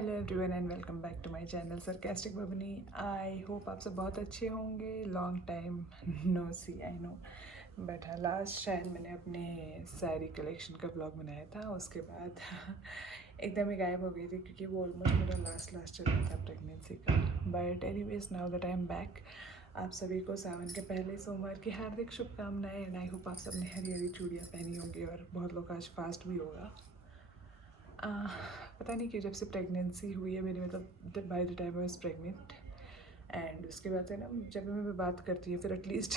Hello everyone and welcome back to my channel sarcastic Babni. I hope आप सब बहुत अच्छे होंगे। Long time no see, I know, but हाँ, लास्ट शायद मैंने अपने साड़ी कलेक्शन का ब्लॉग बनाया था, उसके बाद एकदम ही गायब हो गई थी क्योंकि वो ऑलमोस्ट मेरा लास्ट चल रहा था प्रेगनेंसी का। But anyways now that I am back, आप सभी को सावन के पहले सोमवार की हार्दिक शुभकामनाएं एंड आई होप आप सब ने हरी हरी चूड़ियाँ पहनी होंगी और बहुत लोग आज फास्ट भी होगा। पता नहीं क्यों जब से प्रेगनेंसी हुई है मेरी, मतलब by the time I was pregnant and उसके बाद है ना, जब भी मैं बात करती हूँ फिर एटलीस्ट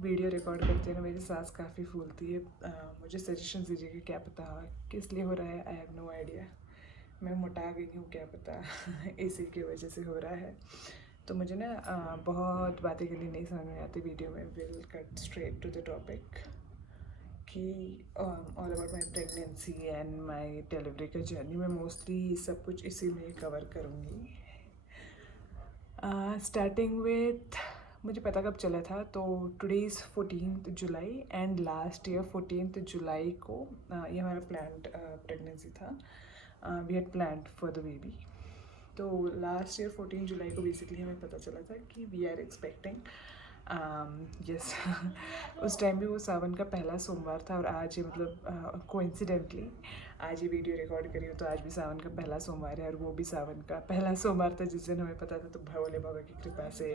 वीडियो रिकॉर्ड करती है ना, मेरी सांस काफ़ी फूलती है। मुझे सजेशन दीजिएगा, क्या पता किस लिए हो रहा है, आई हैव नो आइडिया। मैं मोटा गई हूँ क्या पता इसी की वजह से हो रहा है। तो मुझे ना बहुत बातें करनी नहीं समझ में आती वीडियो में। Will cut straight to the topic कि all about my pregnancy and my delivery का जर्नी। मैं मोस्टली सब कुछ इसी में कवर करूँगी। स्टार्टिंग विथ, मुझे पता कब चला था, तो today is 14th July and last year 14th जुलाई को ये हमारा प्लान्ड प्रेगनेंसी था। We had planned for the baby. तो लास्ट ईयर 14 जुलाई को बेसिकली हमें पता चला था कि वी आर एक्सपेक्टिंग। यस उस टाइम भी वो सावन का पहला सोमवार था और आज ये मतलब कोइंसिडेंटली आज ये वीडियो रिकॉर्ड करी हूँ तो आज भी सावन का पहला सोमवार है और वो भी सावन का पहला सोमवार था जिस दिन हमें पता था। तो भोले बाबा की कृपा से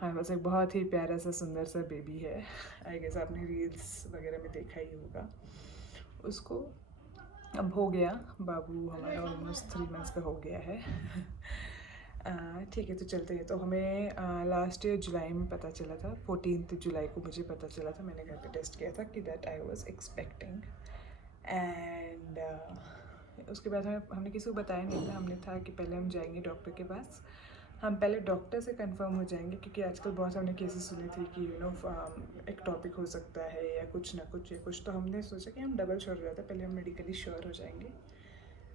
हमारे पास एक बहुत ही प्यारा सा सुंदर सा बेबी है। आई गेस आपने रील्स वगैरह में देखा ही होगा उसको। अब हो गया बाबू हमारा, ऑलमोस्ट 3 मंथ्स का हो गया है। ठीक है, तो चलते हैं। तो हमें लास्ट ईयर जुलाई में पता चला था, 14th जुलाई को मुझे पता चला था, मैंने घर पे टेस्ट किया था कि that I was expecting. And उसके बाद हमने किसी को बताया नहीं था। हमने था कि पहले हम जाएंगे डॉक्टर के पास, हम पहले डॉक्टर से कंफर्म हो जाएंगे क्योंकि आजकल बहुत सारे केसेस सुने थे कि यू नो एक टॉपिक हो सकता है या कुछ ना कुछ या कुछ। तो हमने सोचा कि हम डबल श्योर हो जाते हैं, पहले हम मेडिकली श्योर हो जाएंगे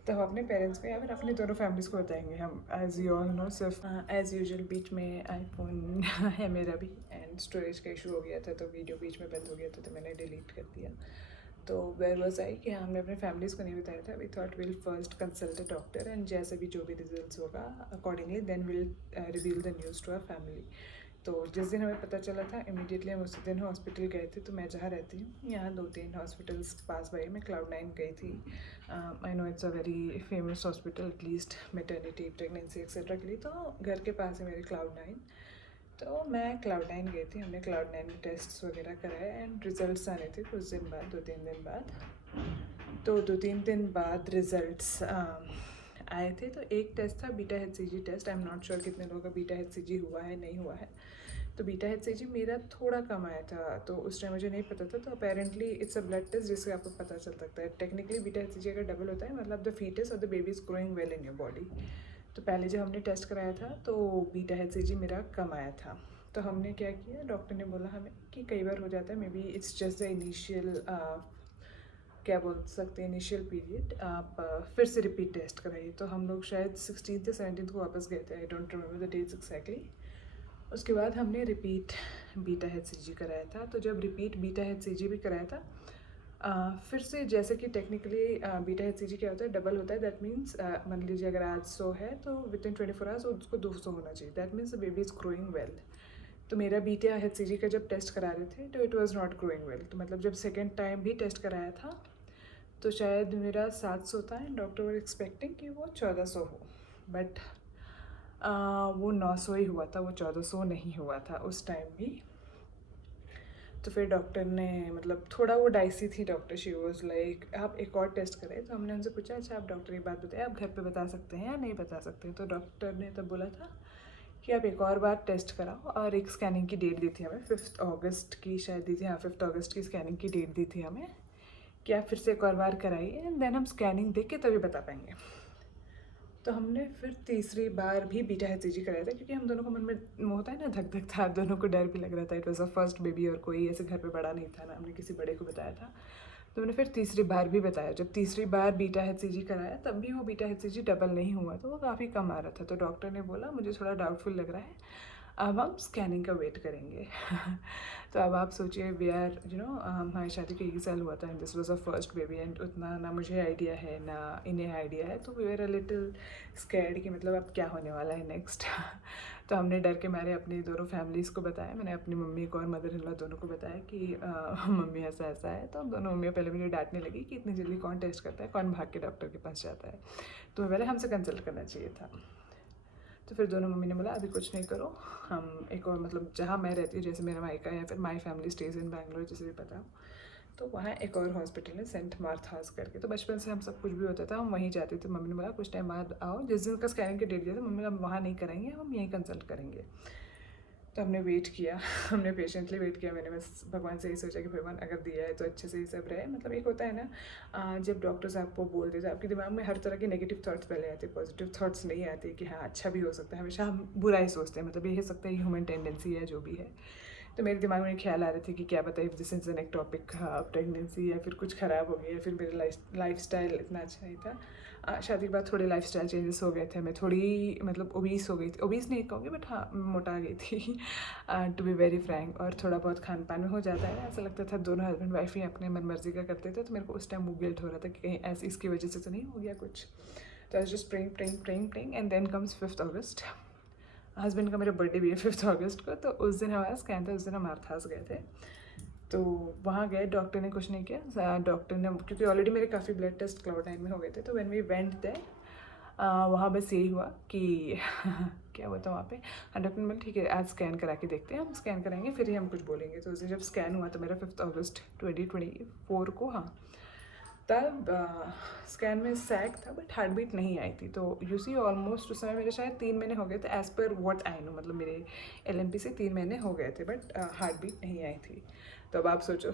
तो हम अपने पेरेंट्स को या फिर अपनी दोनों फैमिलीज़ को बताएंगे। हम एज़ यू ऑल नो सिर्फ एज़ यूजुअल बीच में आईफोन है मेरा भी एंड स्टोरेज का इशू हो गया था तो वीडियो बीच में बंद हो गया था तो मैंने डिलीट कर दिया। तो वेयर वाज आई कि हमने अपने फैमिलीज़ को नहीं बताया था। We thought will first consult the doctor and जैसे भी जो भी रिजल्ट्स होगा accordingly then will reveal the news to our family. तो जिस दिन हमें पता चला था इमीडिएटली हम उसी दिन हॉस्पिटल गए थे। तो मैं जहाँ रहती हूँ यहाँ 2-3 हॉस्पिटल्स पास बाई, मैं Cloud9 गई थी। I know it's a very famous hospital at least maternity pregnancy etcetera के लिए, तो घर के पास है मेरे Cloud9। तो मैं Cloud9 गई थी, हमने Cloud9 में टेस्ट वगैरह कराए एंड रिजल्ट्स आने थे कुछ दिन बाद, 2-3 दिन बाद। तो 2-3 दिन बाद रिजल्ट्स आए थे। तो एक टेस्ट था beta HCG test. I am not sure कितने लोगों का बीटा HCG हुआ है नहीं हुआ है। तो बीटा HCG मेरा थोड़ा कम आया था तो उस टाइम मुझे नहीं पता था। तो apparently it's a blood test जिससे आपको पता चल सकता है। टेक्निकली बीटा HCG अगर डबल होता है मतलब द फीटस और the baby is growing well in your body. तो पहले जब हमने टेस्ट कराया था तो बीटा HCG मेरा कम आया था। तो हमने क्या किया, डॉक्टर ने बोला हमें कि कई बार हो जाता है, may be it's just the initial क्या बोल सकते हैं इनिशियल पीरियड, आप फिर से रिपीट टेस्ट कराइए। तो हम लोग शायद 16th या 17th को वापस गए थे, I don't remember the dates exactly. उसके बाद हमने रिपीट बीटा HCG कराया था। तो जब रिपीट बीटा HCG भी कराया था फिर से, जैसे कि टेक्निकली बीटा HCG क्या होता है, डबल होता है। दैट मीन्स मान लीजिए अगर आज 100 है तो विद इन 24 आवर्स उसको 200 होना चाहिए। That means the baby is growing well. तो मेरा बीटा HCG का जब टेस्ट करा रहे थे तो it was not growing well. तो मतलब जब सेकेंड टाइम भी टेस्ट कराया था तो शायद मेरा 700 था एंड डॉक्टर वर एक्सपेक्टिंग कि वो 1400 हो, बट वो 900 ही हुआ था, वो 1400 नहीं हुआ था उस टाइम भी। तो फिर डॉक्टर ने मतलब थोड़ा वो डाइसी थी डॉक्टर, शी वॉज लाइक आप एक और टेस्ट करें। तो हमने उनसे पूछा अच्छा आप डॉक्टर, ये बात बताइए आप घर पे बता सकते हैं या नहीं बता सकते हैं। तो डॉक्टर ने तब बोला था कि आप एक और बार टेस्ट कराओ और एक स्कैनिंग की डेट दी थी हमें, 5 अगस्त की शायद दी थी, हाँ 5 अगस्त की स्कैनिंग की डेट दी थी हमें कि आप फिर से एक और बार कराइए एंड देन हम स्कैनिंग देख के तभी बता पाएंगे। तो हमने फिर तीसरी बार भी बीटा HCG कराया था क्योंकि हम दोनों को मन में होता है ना धक धक था, दोनों को डर भी लग रहा था। It was a first baby और कोई ऐसे घर पे बड़ा नहीं था ना, हमने किसी बड़े को बताया था। तो मैंने फिर तीसरी बार भी बताया। जब तीसरी बार बीटा HCG कराया तब भी वो बीटा HCG डबल नहीं हुआ, तो वो काफ़ी कम आ रहा था। तो डॉक्टर ने बोला मुझे थोड़ा डाउटफुल लग रहा है, अब हम स्कैनिंग का वेट करेंगे। तो अब आप सोचिए, वी आर हमारी शादी को 1 साल हुआ था and this was a first baby and उतना ना मुझे आइडिया है ना इन्हें आइडिया है, तो we are a little scared कि मतलब अब क्या होने वाला है नेक्स्ट। तो हमने डर के मारे अपनी दोनों फैमिलीज़ को बताया, मैंने अपनी मम्मी को और मदर इन लॉ दोनों को बताया कि मम्मी ऐसा ऐसा है। तो अब दोनों मम्मियाँ पहले मुझे डांटने लगी कि इतनी जल्दी कौन टेस्ट करता है, कौन भाग के डॉक्टर के पास जाता है, तो पहले हमसे कंसल्ट करना चाहिए था। तो फिर दोनों मम्मी ने बोला अभी कुछ नहीं करो, हम एक और मतलब जहाँ मैं रहती हूँ, जैसे मेरा मायका है या फिर माई फैमिली स्टेज इन बैंगलोर, जैसे भी पता हो, तो वहाँ एक और हॉस्पिटल है सेंट मार्थास करके। तो बचपन से हम सब कुछ भी होता था हम वहीं जाते थे। मम्मी ने बोला कुछ टाइम बाद आओ, जिस दिन का स्कैनिंग की डेट दिया था मम्मी ने, हम वहाँ नहीं कराएंगे, हम यहीं कंसल्ट करेंगे। तो हमने वेट किया, हमने पेशेंटली वेट किया। मैंने बस भगवान से यही सोचा कि भगवान अगर दिया है तो अच्छे से ही सब रहे। मतलब एक होता है ना, जब डॉक्टर्स आपको बोल देते हैं, आपके दिमाग में हर तरह के नेगेटिव थॉट्स पहले आते हैं, पॉजिटिव थॉट्स नहीं आते कि हाँ अच्छा भी हो सकता है। हमेशा हम बुरा ही सोचते हैं, मतलब ये हो सकता है ह्यूमन टेंडेंसी है जो भी है। तो मेरे दिमाग में ख्याल आ रहे थे कि क्या पता if this is the next topic pregnancy, या फिर कुछ ख़राब हो गया, या फिर मेरा लाइफ स्टाइल इतना अच्छा नहीं था। शादी के बाद थोड़े लाइफ स्टाइल चेंजेस हो गए थे, मैं थोड़ी मतलब ओबीस हो गई थी, ओबीस नहीं कहूँगी बट हाँ मोटा गई थी टू बी वेरी फ्रैंक। और थोड़ा बहुत खान पान में हो जाता है ना, ऐसा लगता था दोनों हस्बैंड वाइफ ही अपने मन मर्जी का करते थे। तो मेरे को उस टाइम वो गिल्ट हो रहा था कि कहीं ऐसी इसकी वजह से तो नहीं हो गया कुछ। तो I just praying and then comes 5th August. Husband का मेरा बर्थडे भी है 5th अगस्त को, तो उस दिन हमारा स्कैन था, उस दिन हम आर्थास गए थे। तो वहाँ गए, डॉक्टर ने कुछ नहीं किया। डॉक्टर ने, क्योंकि ऑलरेडी मेरे काफ़ी ब्लड टेस्ट क्लाउड9 में हो गए थे, तो व्हेन वी वेंट देयर वहाँ बस यही हुआ कि क्या बोलता वहाँ पे, डॉक्टर ने बोला ठीक है आज स्कैन करा के देखते हैं, हम स्कैन कराएंगे फिर ही हम कुछ बोलेंगे। तो उस दिन जब स्कैन हुआ तो मेरा 5th अगस्त 2024 को, हाँ तब स्कैन में सैक था बट हार्ट बीट नहीं आई थी। तो यू सी ऑलमोस्ट उस समय मेरे शायद 3 महीने हो गए थे as per what I know, मतलब मेरे LMP से 3 महीने हो गए थे बट हार्ट बीट नहीं आई थी। तो अब आप सोचो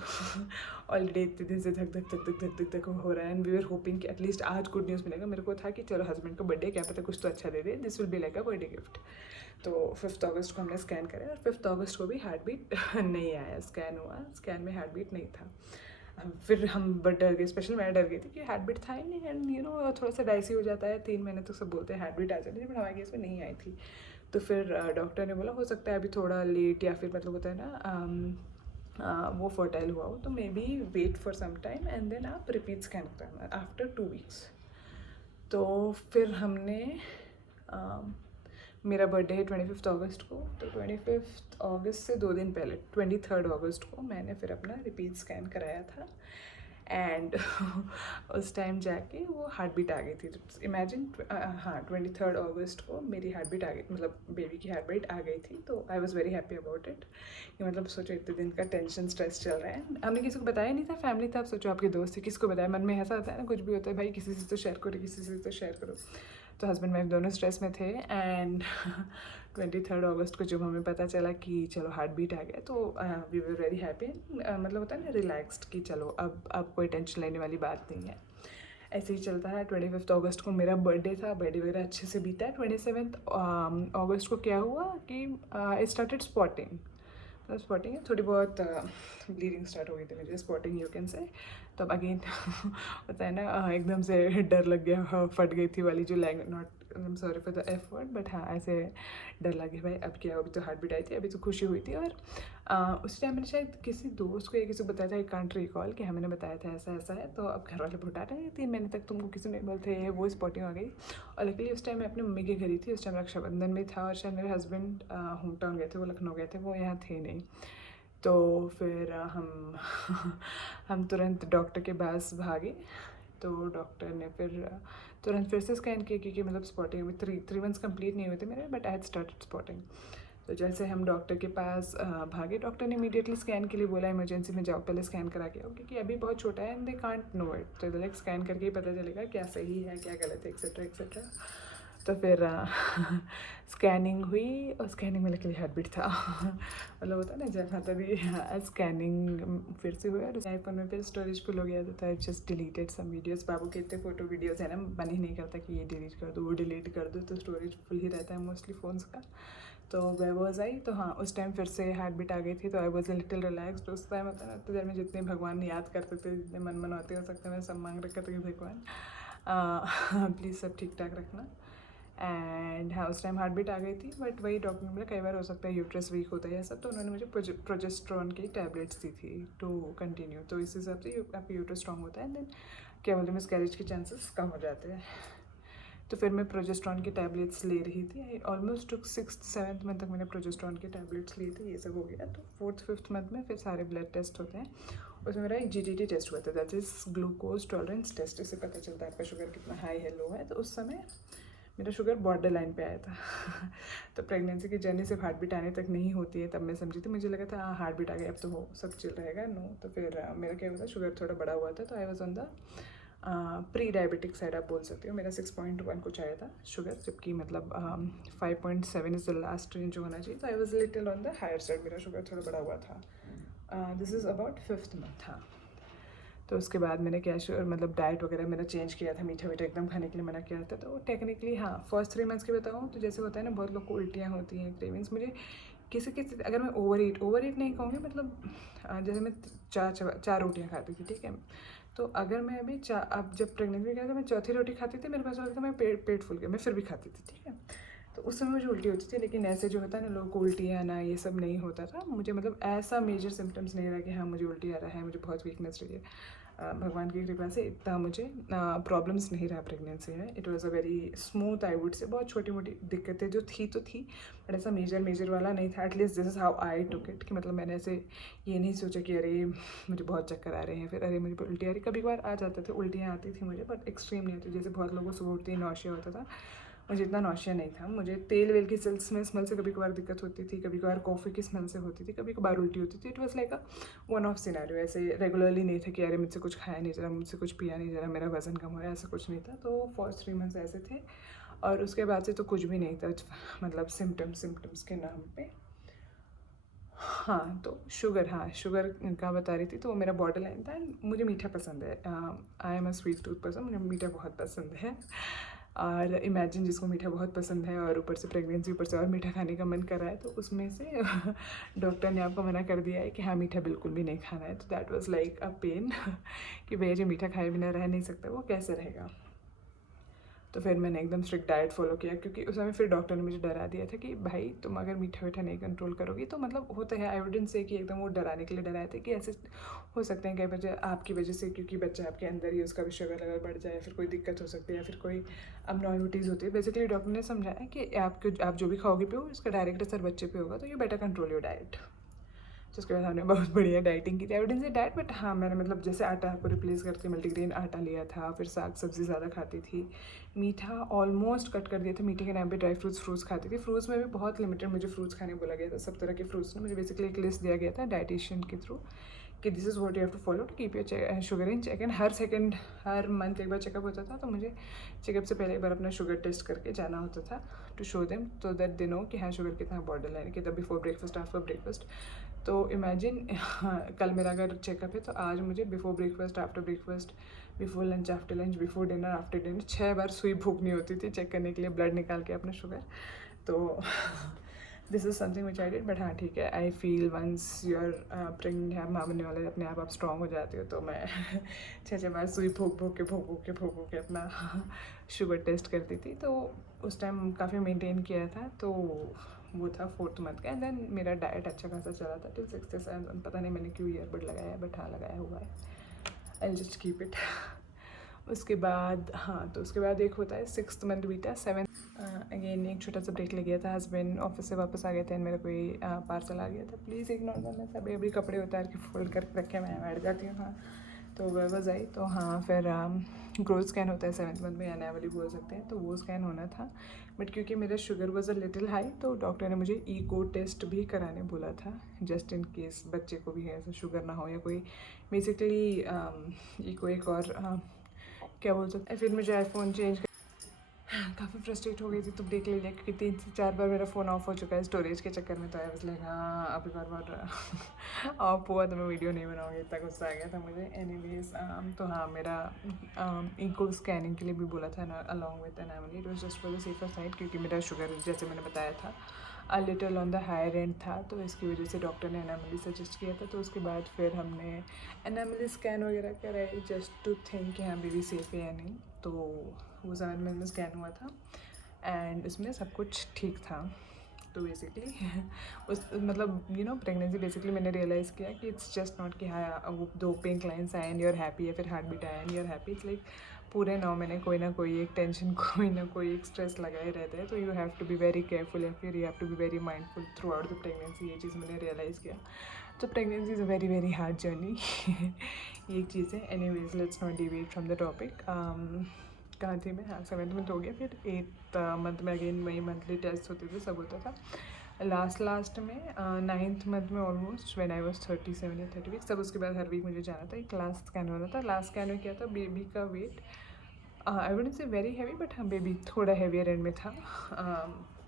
ऑलरेडी इतने दिन से धक धक धक धक धक धक धक हो रहा है एंड वी वर होपिंग कि एटलीस्ट आज गुड न्यूज़ मिलेगा। मेरे को था कि चलो हस्बैंड का बर्थडे, क्या पता कुछ तो अच्छा दे दे, this will be like a birthday gift. तो 5th अगस्त को हमने स्कैन करा और 5th अगस्त को भी हार्ट बीट नहीं आया। स्कैन हुआ, स्कैन में हार्ट बीट नहीं था। फिर हम बट डर गए, स्पेशल मैं डर गई थी कि हार्ट बीट था ही नहीं एंड थोड़ा सा डाइसी हो जाता है 3 महीने तो सब बोलते हैं हार्ट बीट आ जाती है, बट हमारे केस में नहीं आई थी। तो फिर डॉक्टर ने बोला हो सकता है अभी थोड़ा लेट, या फिर मतलब होता है ना वो फर्टाइल हुआ हो, तो maybe wait for some time and then आप रिपीट स्कैन करना आफ्टर 2 वीक्स। तो फिर हमने मेरा बर्थडे है 25th अगस्त को, तो 25th अगस्त से 2 दिन पहले 23rd अगस्त को मैंने फिर अपना रिपीट स्कैन कराया था एंड उस टाइम जाके वो हार्ट बीट आ गई थी। इमेजिन, हाँ 23rd अगस्त को मेरी हार्ट बीट आ गई, मतलब बेबी की हार्ट बीट आ गई थी। तो I was very happy about it कि मतलब सोचो इतने दिन का टेंशन स्ट्रेस चल रहा है, हमने किसी को बताया नहीं था, फैमिली था। आप सोचो आपके दोस्त थे, किसको बताया, मन में ऐसा होता है ना कुछ भी होता है भाई किसी से तो शेयर करो, किसी से तो शेयर करो। तो हस्बैंड वाइफ दोनों स्ट्रेस में थे एंड 23rd अगस्त को जब हमें पता चला कि चलो हार्ट बीट आ गया, तो वी वर वेरी हैप्पी, मतलब होता है ना रिलैक्स्ड कि चलो अब कोई टेंशन लेने वाली बात नहीं है। ऐसे ही चलता है। 25th अगस्त को मेरा बर्थडे था, बर्थडे वगैरह अच्छे से बीता है। 27th अगस्त को क्या हुआ कि आई स्टार्टेड स्पॉटिंग, मतलब स्पॉटिंग है थोड़ी बहुत, ब्लीडिंग स्टार्ट हो गई थी मुझे, स्पॉटिंग यू कैन से। तो अब अगेन होता है ना एकदम से डर लग गया, फट गई थी वाली जो language, not I am sorry for the F word, but हाँ ऐसे डर लगे भाई अब क्या, अभी तो हार्ट बीट आई थी, अभी तो खुशी हुई थी। और उस टाइम मैंने शायद किसी दोस्त को या किसी को बताया था, आई कांट रिकॉल, कि हमें बताया था ऐसा ऐसा है। तो अब घर वाले भुटा रहे हैं 3 महीने तक तुमको किसी ने बोलते हैं, वो स्पॉटिंग आ गई। और लकीली उस टाइम मैं अपनी मम्मी के घर ही थी, उस टाइम रक्षाबंधन में था और शायद मेरे हस्बैंड होम टाउन गए थे, वो लखनऊ गए थे, वो यहाँ थे नहीं। तो फिर हम तुरंत डॉक्टर के पास भागे। तो डॉक्टर ने फिर तुरंत फिर से स्कैन किया, क्योंकि मतलब स्पॉटिंग अभी 3 मंथ्स कंप्लीट नहीं हुए थे मेरे, but I had started spotting. तो जैसे हम डॉक्टर के पास भागे, डॉक्टर ने इमीडिएटली स्कैन के लिए बोला इमरजेंसी में जाओ पहले स्कैन करा के आओ, क्योंकि अभी बहुत छोटा है and they can't know it. तो लाइक स्कैन करके ही पता चलेगा क्या सही है क्या गलत है, एक्सेट्रा एक्सेट्रा। तो फिर स्कैनिंग हुई और स्कैनिंग में लकीली हार्ट बीट था। मतलब होता है ना जब हाँ तभी स्कैनिंग फिर से हुआ और आईफोन में फिर स्टोरेज फुल हो गया था। I just deleted some videos, बाबू के इतने फोटो वीडियोस है ना, मन ही नहीं करता कि ये डिलीट कर दो वो डिलीट कर दो, तो स्टोरेज फुल ही रहता है मोस्टली फ़ोन्स का। तो वे वॉज आई, तो हाँ उस टाइम फिर से हार्ट बीट आ गई थी, तो I was a little relaxed. उस टाइम होता है ना तो देर में जितने भगवान याद करते थे, जितने मन मनवाते हो सकते हैं, मैं सब मांग रखा था कि भगवान प्लीज़ सब ठीक ठाक रखना। एंड हाँ उस टाइम हार्ट बीट आ गई थी, बट वही डॉक्टर ने बोला कई बार हो सकता है यूट्रस वीक होता है या सब, तो उन्होंने मुझे प्रोजेस्ट्रॉन की टैबलेट्स दी थी टू कंटिन्यू, तो इस हिसाब से आपका यूट्रस स्ट्रॉन्ग होता है, देन क्या बोलते हैं मिसकैरेज के चांसेस कम हो जाते हैं। तो फिर मैं प्रोजेस्ट्रॉन की टैबलेट्स ले रही थी, ऑलमोस्ट 6th-7th मंथ तक मैंने प्रोजेस्ट्रॉन की टैबलेट्स लिए थे, ये सब हो गया। तो 4th-5th मंथ में फिर सारे ब्लड टेस्ट होते हैं, उसमें मेरा एक GTT टेस्ट हुआ था, that is glucose tolerance test, इससे पता चलता है आपका शुगर कितना हाई है लो है। तो उस समय मेरा शुगर बॉर्डर लाइन पे आया था तो प्रेगनेंसी की जर्नी सिर्फ हार्ट बीट आने तक नहीं होती है, तब मैं समझी थी, मुझे लगा था हाँ हार्ट बीट आ गया अब तो हो सब चल रहेगा, नो। तो फिर मेरा क्या हुआ था, शुगर थोड़ा बड़ा हुआ था, तो I was on the pre diabetic side आप बोल सकते हो। मेरा 6.1 कुछ आया था शुगर, जबकि मतलब 5.7 इज़ द लास्ट रेंज जो होना चाहिए, तो I was little on the higher side, मेरा शुगर थोड़ा बड़ा हुआ था। This is about 5th month था। तो उसके बाद मैंने क्या मतलब डाइट वगैरह मेरा चेंज किया था, मीठा मीठा एकदम खाने के लिए मना किया था। तो टेक्निकली हाँ फर्स्ट 3 मंथ्स की बताऊँ तो जैसे होता है ना, बहुत लोग को उल्टियाँ होती हैं, क्रेविंग्स, मुझे किसी किसी अगर मैं ओवर ईट नहीं कहूँगी, मतलब जैसे मैं 4 रोटियाँ खाती थी, ठीक है, तो अगर मैं अभी अब जब प्रेगनेंसी में गया था मैं चौथी रोटी खाती थी, मेरे पास लगता था मैं पेट फूल गया, मैं फिर भी खाती थी, ठीक है। तो उस समय मुझे उल्टी होती थी, लेकिन ऐसे जो होता है ना लोगों को उल्टी आना ये सब नहीं होता था मुझे, मतलब ऐसा मेजर सिम्टम्स नहीं रहा कि हाँ मुझे उल्टी आ रहा है, मुझे बहुत वीकनेस रही है। भगवान की कृपा से इतना मुझे प्रॉब्लम्स नहीं रहा प्रेगनेंसी में। It was a very smooth, I would से। बहुत छोटी मोटी दिक्कतें जो थी तो थी, बट ऐसा मेजर वाला नहीं था। At least this is how I took it, कि मतलब मैंने ऐसे ये नहीं सोचा कि अरे मुझे बहुत चक्कर आ रहे हैं, फिर अरे मुझे उल्टी आ रही। कभी कभार आ जाते थे, उल्टियाँ आती थी मुझे, बट एक्सट्रीम नहीं होती। जैसे बहुत लोगों को सुबह उठते ही नौशिया होता था, मुझे इतना नौशिया नहीं था। मुझे तेल वेल की स्मेल से कभी कभार दिक्कत होती थी, कभी कभार कॉफ़ी की स्मेल से होती थी, कभी कभार उल्टी होती थी। It was like a one of scenario, ऐसे रेगुलरली नहीं था कि अरे मुझसे कुछ खाया नहीं जरा, मुझसे कुछ पिया नहीं जरा, मेरा वजन कम हो रहा है, ऐसा कुछ नहीं था। तो फर्स्ट 3 मंथ्स ऐसे थे, और उसके बाद से तो कुछ भी नहीं था, मतलब सिम्टम्स के नाम पे। हाँ, तो शुगर का बता रही थी, तो वो मेरा बॉर्डर लाइन था। एंड मुझे मीठा पसंद है, I am a sweet tooth person, मुझे मीठा बहुत पसंद है। और इमेजिन जिसको मीठा बहुत पसंद है और ऊपर से प्रेगनेंसी, ऊपर से और मीठा खाने का मन कर रहा है, तो उसमें से डॉक्टर ने आपको मना कर दिया है कि हाँ मीठा बिल्कुल भी नहीं खाना है। तो that was like a pain कि भैया जो मीठा खाए बिना रह नहीं सकता, वो कैसे रहेगा। तो फिर मैंने एकदम स्ट्रिक्ट डाइट फॉलो किया, क्योंकि उस समय फिर डॉक्टर ने मुझे डरा दिया था कि भाई तुम अगर मीठा वीठा नहीं कंट्रोल करोगी तो, मतलब होता है, आई वुडंट से कि एकदम वो डराने के लिए डराए थे कि ऐसे हो सकते हैं कई वजह आपकी वजह से, क्योंकि बच्चा आपके अंदर ही उसका भी शुगर लेवल बढ़ जाए, फिर कोई दिक्कत हो सकती है, या फिर कोई अबनॉर्मलिटीज़ होती है। बेसिकली डॉक्टर ने समझाया कि आप जो भी खाओगे पियो, इसका डायरेक्ट असर बच्चे पे होगा, तो you better control your diet. तो उसके बाद हमने बहुत बढ़िया डाइटिंग की थी, एविडेंस से डाइट, बट हाँ मैंने मतलब जैसे आटा को रिप्लेस करके मल्टीग्रेन आटा लिया था, फिर साग सब्ज़ी ज़्यादा खाती थी, मीठा ऑलमोस्ट कट कर दिया था, मीठे के नाम पे ड्राई फ्रूट्स खाती थी। फ्रूट्स में भी बहुत लिमिटेड मुझे फ्रूट्स खाने बोला गया था, सब तरह के फ्रूट्स ने मुझे बेसिकली एक लिस्ट दिया गया था डाइटिशियन के थ्रू कि this is what you have to follow to keep your sugar in check. And हर मंथ एक बार चेकअप होता था, तो मुझे चेकअप से पहले एक बार अपना शुगर टेस्ट करके जाना होता था टू शो देम, तो दैट दे नो कि हाँ शुगर कितना बॉर्डर लाइन कि तब बिफोर ब्रेकफास्ट आफ्टर ब्रेकफास्ट। तो इमेजिन कल मेरा अगर चेकअप है, तो आज मुझे before breakfast, after breakfast, before lunch, after lunch, before dinner, after dinner 6 बार सुई फूकनी होती थी चेक करने के लिए, ब्लड निकाल के अपना शुगर। तो this is something which I did. But हाँ ठीक है, I feel once you are pregnant है, माँ बनने वाले अपने आप स्ट्रॉन्ग हो जाती हो। तो मैं 6 बार सुई फूक के अपना शुगर टेस्ट करती थी। तो उस टाइम काफ़ी मेंटेन किया था, तो वो था 4th मंथ का। एंड देन मेरा डाइट अच्छा खासा चला था टिल 6th या 7th मंथ। पता नहीं मैंने क्यों ईयरबड लगाया है, बट हाँ लगाया हुआ है, आई जस्ट कीप इट। उसके बाद हाँ, तो उसके बाद एक होता है 6th मंथ बीता, 7th अगेन एक छोटा सा ब्रेक लग गया था, हस्बैंड ऑफिस से वापस आ गए थे, मेरा कोई पार्सल आ गया था, प्लीज़ इग्नोर करना, सब अभी कपड़े उतार के फोल्ड करके रखे, मैं बैठ जाती हूँ। हाँ, तो वह आई, तो हाँ फिर ग्रोथ स्कैन होता है 7th मंथ में, या एनावली बोल सकते हैं, तो वो स्कैन होना था। बट क्योंकि मेरा sugar was a little high, तो डॉक्टर ने मुझे ईको टेस्ट भी कराने बोला था, जस्ट इन केस बच्चे को भी ऐसा शुगर ना हो या कोई, बेसिकली ईको एक और क्या बोल सकते हैं। फिर मुझे आईफोन चेंज काफ़ी फ्रस्ट्रेट हो गई थी, तो देख लीजिए क्योंकि 3 से 4 बार मेरा फ़ोन ऑफ हो चुका है स्टोरेज के चक्कर में। तो आई वाज लाइक हाँ अब एक बार ऑफ हुआ तो मैं वीडियो नहीं बनाऊँगी, इतना गुस्सा आ गया था मुझे। एनीवेज तो हाँ मेरा इको स्कैनिंग के लिए भी बोला था ना, along with anomaly. It was just for the safer side, क्योंकि मेरा शुगर जैसे मैंने बताया था a little on the higher end था, तो इसकी वजह से डॉक्टर ने एनामली सजेस्ट किया था। तो उसके बाद फिर हमने एनामली स्कैन वगैरह कराई, जस्ट टू थिंक कि हाँ बेबी सेफ है या नहीं। तो वो 7 मंथ में स्कैन हुआ था, एंड उसमें सब कुछ ठीक था। तो बेसिकली उस मतलब प्रेगनेंसी बेसिकली मैंने रियलाइज़ किया कि इट्स जस्ट नॉट कि हाँ वो 2 पिंक लाइन्स आए एंड यूर हैप्पी, या फिर हार्ट बीट आया and you're happy. It's like पूरे 9 महीने कोई ना कोई एक टेंशन कोई ना कोई एक स्ट्रेस लगा ही रहता है। तो you have to be very careful, या फिर you have to be very mindful throughout the pregnancy. ये चीज़ मैंने रियलाइज़ किया। तो pregnancy is a very very hard journey. ये एक चीज़ है। Anyways let's not deviate from the topic. कहाँ थी मैं? हाँ, 7th मंथ हो गया। फिर 8th मंथ में अगेन वही मंथली टेस्ट होते थे, सब होता था। लास्ट में 9th मंथ में ऑलमोस्ट व्हेन आई वाज 37 या 30 वीक, तब उसके बाद हर वीक मुझे जाना था। एक लास्ट स्कैन होना था। लास्ट स्कैन में क्या था, बेबी का weight I wouldn't say very heavy, but हाँ बेबी थोड़ा हैवियर एंड में था।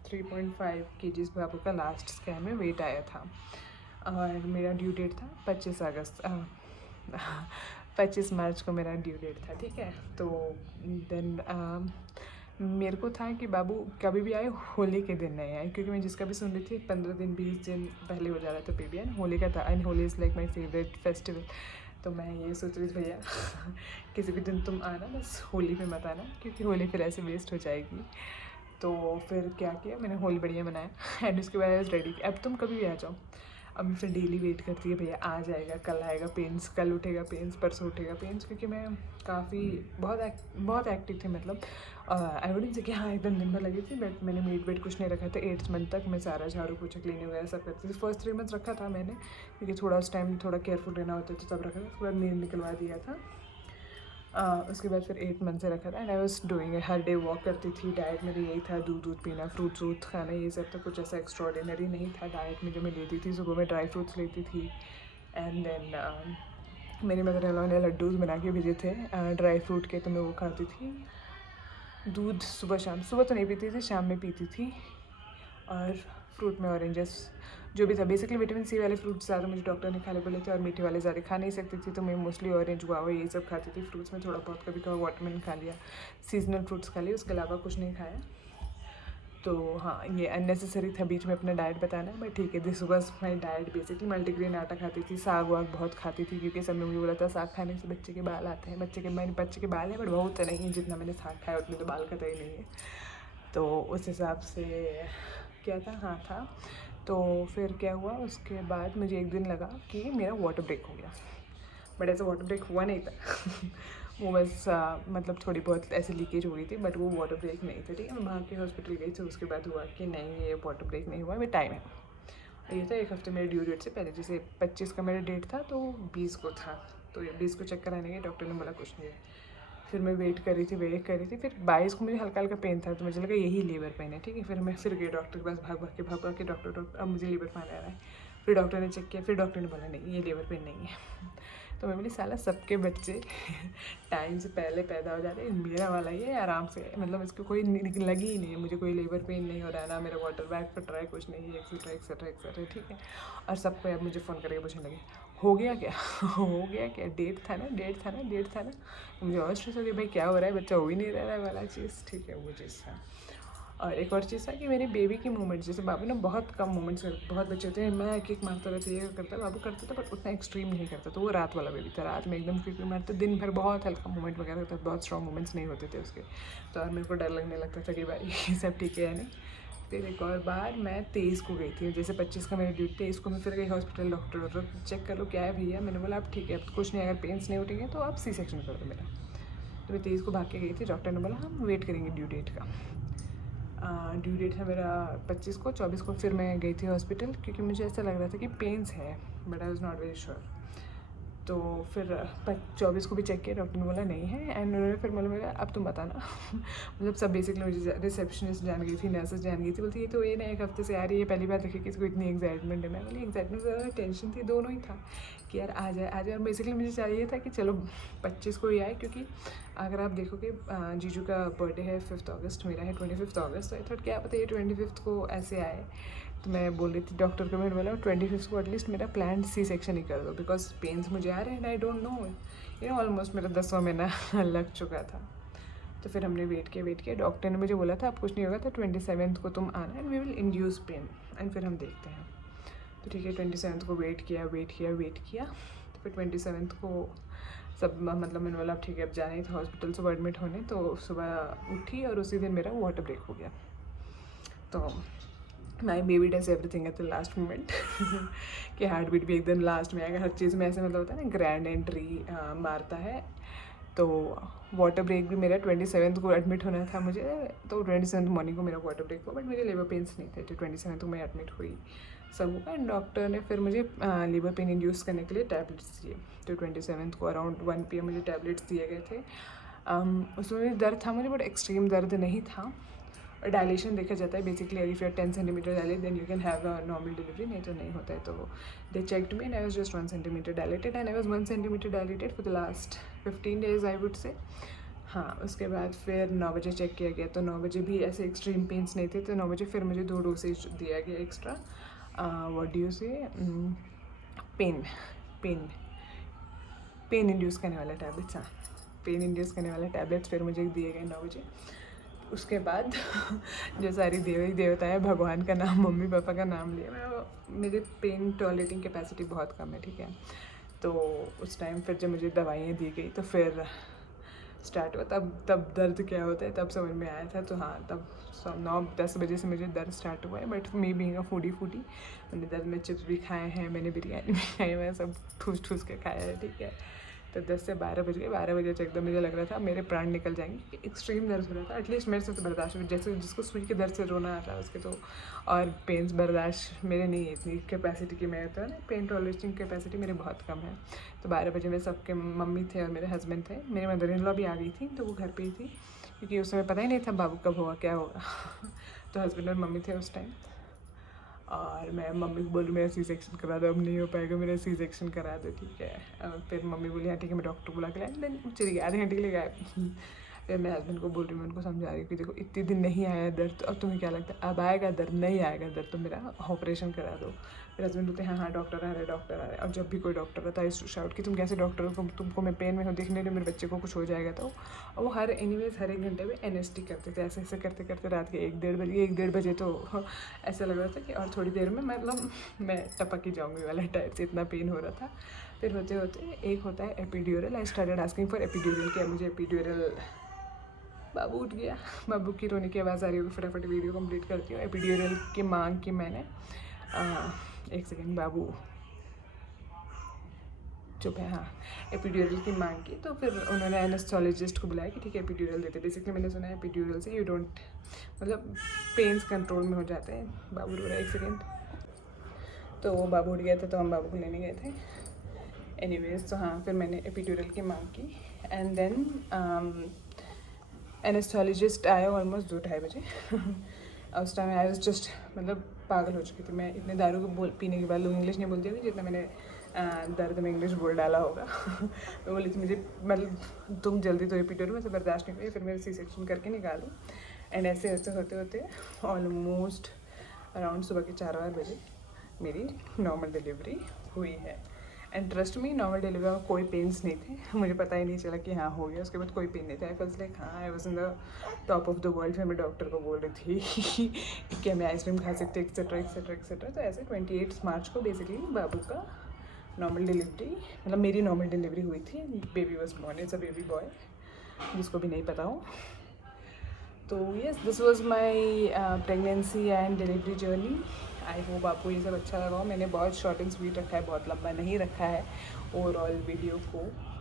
3.5 kg बाबू का लास्ट स्कैन में वेट आया था। और मेरा ड्यू डेट था 25 मार्च को मेरा ड्यू डेट था, ठीक है। तो देन मेरे को था कि बाबू कभी भी आए, होली के दिन नहीं आए, क्योंकि मैं जिसका भी सुन रही थी 15 दिन 20 दिन पहले हो जा रहा था बेबी, एंड होली का था। And Holi is like my favourite festival. तो मैं ये सोच रही थी भैया किसी भी दिन तुम आना, बस होली पे मत आना, क्योंकि होली फिर ऐसे वेस्ट हो जाएगी। तो फिर क्या किया मैंने, होली बढ़िया मनाया। एंड उसके बाद रेडी, अब तुम कभी भी आ जाओ। अब मैं फिर डेली वेट करती है, भैया आ जाएगा, कल आएगा पेन्स, कल उठेगा पेन्स, परसों उठेगा पेन्स, क्योंकि मैं काफ़ी बहुत एक्टिव थी। मतलब आई वुडंट से कि हाँ एकदम दिन भर लगी थी, बट मैंने मीट वेट कुछ नहीं रखा था। 8th मंथ तक मैं सारा झाड़ू पोछा क्लीनिंग वगैरह सब करती थी। फर्स्ट 3 मंथ्स रखा था मैंने, क्योंकि थोड़ा उस टाइम थोड़ा केयरफुल रहना होता था, तब रखा था। उसके बाद नींद निकलवा दिया था। उसके बाद फिर 8 मंथ से रखा था। And I was doing her day walk करती थी। डाइट मेरी यही था, दूध पीना, फ्रूट्स वूट खाना, ये सब। तो कुछ ऐसा एक्स्ट्रॉर्डिनरी नहीं था डाइट में जो मैं लेती थी। सुबह में ड्राई फ्रूट्स लेती थी। एंड देन मेरी मदर इन लॉ ने लड्डूज़ बना के भेजे थे ड्राई फ्रूट के, तो मैं वो खाती थी। दूध सुबह शाम, सुबह तो नहीं पीती थी, शाम में पीती थी। और फ्रूट में ऑरेंजेस जो भी था, बेसिकली विटामिन सी वाले फ्रूट्स ज़्यादा मुझे डॉक्टर ने खाने बोले थे, और मीठे वाले ज़्यादा खा नहीं सकती थी। तो मैं मोस्टली ऑरेंज, गुआवा यही सब खाती थी। फ्रूट्स में थोड़ा बहुत कभी कभी वाटरमेलन खा लिया, सीजनल फ्रूट्स खा लिए, उसके अलावा कुछ नहीं खाया। तो हाँ, ये अननेसेसरी था बीच में अपना डाइट बताना, बट ठीक है। This was my diet. Basically multigrain आटा खाती थी, साग वाग बहुत खाती थी, क्योंकि सब ने मुझे बोला था साग खाने से बच्चे के बाल आते हैं। बच्चे के बाल हैं, बट बहुत तो नहीं, जितना मैंने साग खाया उतने तो बाल कतई नहीं है। तो उस हिसाब से क्या था, हाँ था। तो फिर क्या हुआ, उसके बाद मुझे एक दिन लगा कि मेरा वाटर ब्रेक हो गया, बट ऐसा वाटर ब्रेक हुआ नहीं था। वो बस मतलब थोड़ी बहुत ऐसे लीकेज हो गई थी, बट वो वाटर ब्रेक नहीं था, ठीक है। मैं भाग के हॉस्पिटल गई थी। उसके बाद हुआ कि नहीं, ये वाटर ब्रेक नहीं हुआ, मेरा टाइम है। ये था 1 हफ्ते मेरे ड्यू डेट से पहले, जैसे 25 का मेरा डेट था तो 20 को था। तो ये 20 को चेक कराने गए, डॉक्टर ने बोला कुछ नहीं है। फिर मैं वेट कर रही थी। फिर 22 को मुझे हल्का हल्का पेन था, तो मुझे लगा यही लेबर पेन है, ठीक है। फिर मैं फिर गई डॉक्टर के पास, भाग के डॉक्टर अब मुझे लेबर पेन आ रहा है। फिर डॉक्टर ने चेक किया, फिर डॉक्टर ने बोला नहीं, ये लेबर पेन नहीं है। तो मैं बोली साला सबके बच्चे टाइम से पहले पैदा हो जाते हैं, मेरा वाला ये आराम से, मतलब इसको कोई लगी ही नहीं है, मुझे कोई लेबर पेन नहीं हो रहा है, ना मेरा वाटर बैग फट रहा है, कुछ नहीं है, एक्सेट्रा एक्सेट्रा एक्सेट्रा, ठीक है। और सबको अब मुझे फ़ोन करके पूछने लगे हो गया क्या हो गया क्या, डेट था ना। मुझे और स्ट्रेस हो गया, भाई क्या हो रहा है, बच्चा हो ही नहीं रहा है वाला चीज़, ठीक है, वो चीज़ था। और एक और चीज़ था कि मेरी बेबी की मूवमेंट, जैसे बाबू ना बहुत कम मूवमेंट्स करते, बहुत बच्चे होते हैं मैं एक मारता रहता, ये करता, बाबू करता था, बट उतना एक्सट्रीम नहीं करता। तो वो रात वाला बेबी था, रात में एकदम क्विक मारता, दिन भर बहुत हल्का मूवमेंट वगैरह होता, बहुत स्ट्रॉन्ग मूवमेंट्स नहीं होते थे उसके। तो और मेरे को डर लगने लगता था कि भाई सब ठीक है या नहीं। फिर एक और बार मैं 23 को गई थी, जैसे 25 का मेरा ड्यूटी, 23 को मैं फिर गई हॉस्पिटल। डॉक्टर चेक कर लो क्या है भैया, मैंने बोला आप ठीक है, अब कुछ नहीं, अगर पेन्स नहीं उठेंगे तो आप सी सेक्शन कर दो मेरा। तो मैं 23 को भाग के गई थी। डॉक्टर ने बोला हम वेट करेंगे ड्यू डेट का। ड्यू डेट है मेरा 25 को। 24 को फिर मैं गई थी हॉस्पिटल, क्योंकि मुझे ऐसा लग रहा था कि पेन्स है, but I was not very sure. तो फिर 24 को भी चेक किया, डॉक्टर ने बोला नहीं है। एंड उन्होंने फिर बोला अब तुम बताना मतलब सब बेसिकली मुझे रिसेप्शनिस्ट जान गई थी, नर्सेस जान गई थी, बोलती ये तो ये ना 1 हफ्ते से आ रही है, पहली बार देखी कि इसको इतनी एक्साइटमेंट है। मैं बोली एक्साइटमेंट ज़्यादा टेंशन थी, दोनों ही था कि यार आ जाए। और बेसिकली मुझे चाहिए था कि चलो 25 को ही आए, क्योंकि अगर आप देखोगे जीजू का बर्थडे है 5 अगस्त, मेरा है 25 अगस्त। तो आई थॉट क्या पता ये 25 को ऐसे आए। तो मैं बोल रही थी डॉक्टर को, मैंने बोला 25 को एटलीस्ट मेरा प्लान सी सेक्शन ही कर दो, बिकॉज पेन्स मुझे आ रहे हैं and I don't know almost मेरा 10वां महीना लग चुका था। तो फिर हमने वेट किया। डॉक्टर ने मुझे बोला था अब कुछ नहीं होगा, तो 27 को तुम आना and we will induce pain, and फिर हम देखते हैं। तो ठीक है, 27 को वेट किया। तो फिर 27 को सब मतलब मैंने बोला अब ठीक है अब जाना ही था हॉस्पिटल सुबह एडमिट होने, तो सुबह उठी और उसी दिन मेरा वाटर ब्रेक हो गया। तो my baby does everything at the last moment कि हार्ट बीट भी एकदम लास्ट में आएगा, हर चीज़ में ऐसे मतलब होता है ना ग्रैंड एंट्री मारता है। तो वाटर ब्रेक भी मेरा 27 को एडमिट होना था मुझे, तो 27 मॉर्निंग को मेरा वाटर ब्रेक हुआ, बट मुझे लेबर पेन्स नहीं थे, तो 27 को मैं एडमिट हुई सब हुआ। एंड डॉक्टर ने फिर मुझे लेबर पेन इंड्यूस करने के लिए टैबलेट्स दिए, तो 27 को अराउंड 1 PM मुझे टैबलेट्स दिए गए थे। उसमें भी दर्द था मुझे, बट एक्सट्रीम दर्द नहीं था। और डायलेशन देखा जाता है basically, if you are 10 centimetre dilate then you can have a normal delivery, नहीं तो नहीं होता है। तो they checked me and I was just 1 centimetre dilated and I was 1 centimetre dilated for the last 15 days I would say. हाँ, उसके बाद फिर 9 बजे चेक किया गया, तो 9 बजे भी ऐसे एक्सट्रीम पेन्स नहीं थे, तो 9 बजे फिर मुझे 2 डोसेज दिया गया एक्स्ट्रा, व्हाट डू यू से, पेन इंड्यूस करने वाले टैबलेट्स। हाँ, पेन इंड्यूस करने वाले टैबलेट्स फिर मुझे दिए गए 9 बजे। उसके बाद जो सारी देवी देवता है, भगवान का नाम, मम्मी पापा का नाम लिया मैं, मेरे पेन टॉलरेटिंग कैपेसिटी बहुत कम है, ठीक है। तो उस टाइम फिर जब मुझे दवाइयाँ दी गई तो फिर स्टार्ट हुआ, तब दर्द क्या होता है तब समझ में आया था। तो हाँ, तब 9-10 बजे से मुझे दर्द स्टार्ट हुआ है, but me being a foodie मैंने दर्द में चिप्स भी खाए हैं, मैंने बिरयानी भी खाई है, मैं सब ठूस के खाया है, ठीक है। तो 10 से 12 बज गए, 12 बजे तक एकदम मुझे लग रहा था मेरे प्राण निकल जाएंगे, एक्सट्रीम दर्द हो रहा था। एटलीस्ट मेरे से तो बर्दाश्त हुई, जैसे जिसको सुई के दर्द से रोना आता है उसके तो, और पेन्स बर्दाश्त मेरे नहीं है इतनी कैपेसिटी की, मैं होता है ना पेन टॉलरेटिंग कैपेसिटी मेरी बहुत कम है। तो 12 बजे में सबके मम्मी थे और मेरे हस्बैंड थे, मेरी मदर इन लॉ भी आ गई थी, तो वो घर पे ही थी क्योंकि उस समय पता ही नहीं था बाबू कब होगा क्या होगा तो हस्बैंड और मम्मी थे उस टाइम, और मैं मम्मी को बोलूँ मेरा सी सेक्शन करा दो, अब नहीं हो पाएगा मेरा सी सेक्शन करा दो, ठीक है। फिर मम्मी बोली हाँ ठीक है मैं डॉक्टर बुला के लाए, देन चली गई, आधे घंटे के लिए गए। फिर मैं हस्बैंड को बोल रही हूँ, मैं उनको समझा रही हूँ कि देखो इतने दिन नहीं आया दर्द, तो अब तुम्हें क्या लगता है अब आएगा दर्द, नहीं आएगा दर्द तो मेरा ऑपरेशन करा दो। फिर हस्बैंड बोलते हैं हाँ डॉक्टर आ रहे डॉक्टर आ रहे, और जब भी कोई डॉक्टर आता है शाउट कि तुम कैसे डॉक्टर हो, तुमको मैं पेन में हो, देखने दो मेरे बच्चे को कुछ हो जाएगा। तो और वो हर एनीवेज हर 1 घंटे में NST करते थे, ऐसे ऐसे करते करते रात के 1-1:30 बजे तो ऐसा लग रहा था कि और थोड़ी देर में मतलब मैं टपक ही जाऊँगी वाला टाइप से, इतना पेन हो रहा था। फिर होते होते एक होता है epidural, I started asking for epidural, क्या मुझे एपिड्यूरल। बाबू उठ गया, बाबू की रोने की आवाज़ आ रही होगी, फटाफट वीडियो कंप्लीट करती हूँ। एपिड्यूरल की मांग की मैंने, 1 सेकेंड बाबू चुप है, हाँ। एपिड्यूरल की मांग की, तो फिर उन्होंने एनेस्थोलॉजिस्ट को बुलाया कि ठीक है एपिड्यूरल देते। बेसिकली मैंने सुना है एपिड्यूरल से यू डोंट मतलब पेन्स कंट्रोल में हो जाते हैं। बाबू रो रहा है, 1 सेकेंड। तो वो बाबू उठ गया था तो हम बाबू को लेने गए थे। एनीवेज तो हाँ, फिर मैंने एपिड्यूरल की मांग की एंड देन एनेस्थोलॉजिस्ट आया ऑलमोस्ट 2-2:30 बजे उस टाइम आई वाज जस्ट मतलब पागल हो चुकी थी मैं, इतने दारू को पीने के बाद लोग इंग्लिश नहीं बोलते थे जितना मैंने दर्द में इंग्लिश बोल डाला होगा मैं बोली थी मुझे मतलब तुम जल्दी तो एपिड्यूरल में से बर्दाश्त नहीं करिए, फिर मेरे सी सेक्शन करके निकालो। एंड ऐसे ऐसे होते होते ऑलमोस्ट अराउंड सुबह के 4 बजे मेरी नॉर्मल डिलीवरी हुई है। And trust me, normal delivery में कोई पेन्स नहीं थे, मुझे पता ही नहीं चला कि हाँ हो गया, उसके बाद कोई पेन नहीं था। आई फील्स लाइक हाँ I was in the top of the world. फिर मैं डॉक्टर को बोल रही थी कि क्या मैं आइसक्रीम खा सकती हूँ एक्सेट्रा एक्सेट्रा एक्सेट्रा। तो ऐसे 28 मार्च को बेसिकली बाबू का नॉर्मल डिलीवरी मतलब मेरी नॉर्मल डिलीवरी हुई थी। Baby was born, it's a baby boy, जिसको भी नहीं पता हो। तो yes, this was my pregnancy and delivery journey. I hope आपको ये सब अच्छा लगा हो। मैंने बहुत शॉर्ट एंड स्वीट रखा है, बहुत लंबा नहीं रखा है ओवरऑल वीडियो को।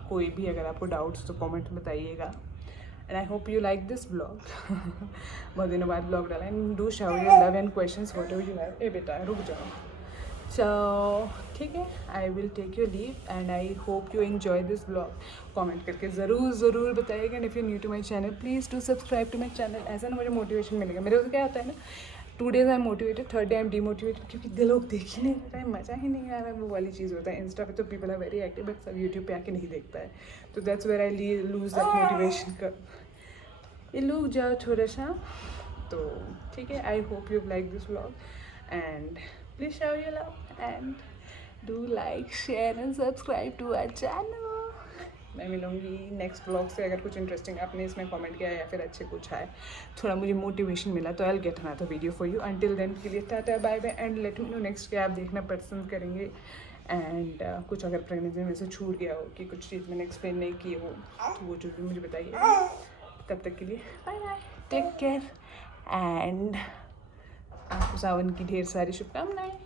कोई भी अगर आपको डाउट्स तो कमेंट में बताइएगा। And I hope you like this blog बहुत दिनों बाद ब्लॉग डाला। And do shower your love and questions whatever you have. ए बेटा रुक जाओ। सो ठीक है, I will take your leave and I hope you enjoy this blog. Comment करके ज़रूर बताइएगा। And if you new to my channel please do subscribe to my channel. ऐसा ना मुझे मोटिवेशन मिलेगा। मेरे को क्या होता है ना, 2 days I am motivated, 3rd day I am demotivated, क्योंकि लोग देख ही नहीं रहा है, मज़ा ही नहीं आ रहा है। वो वाली चीज़ होता है। इंस्टा पे तो people are very active, but सब यूट्यूब पे आके नहीं देखता है। तो that's where I lose that motivation का। ये लोग जाओ थोड़ा सा। तो ठीक है, I hope you like this vlog and please show your love and do like share and subscribe to our channel. मैं मिलूँगी नेक्स्ट व्लॉग से। अगर कुछ इंटरेस्टिंग आपने इसमें कमेंट किया या फिर अच्छे कुछ आए, थोड़ा मुझे मोटिवेशन मिला, तो I will get another video for you. Until then के लिए tata bye bye and let me know next क्या आप देखना पसंद करेंगे एंड कुछ अगर प्रेगनेंसी में से छूट गया हो कि कुछ चीज़ मैंने एक्सप्लेन नहीं की हो तो वो जो भी मुझे बताइए। तब तक के लिए bye bye, take care and आपको सावन की ढेर सारी शुभकामनाएं।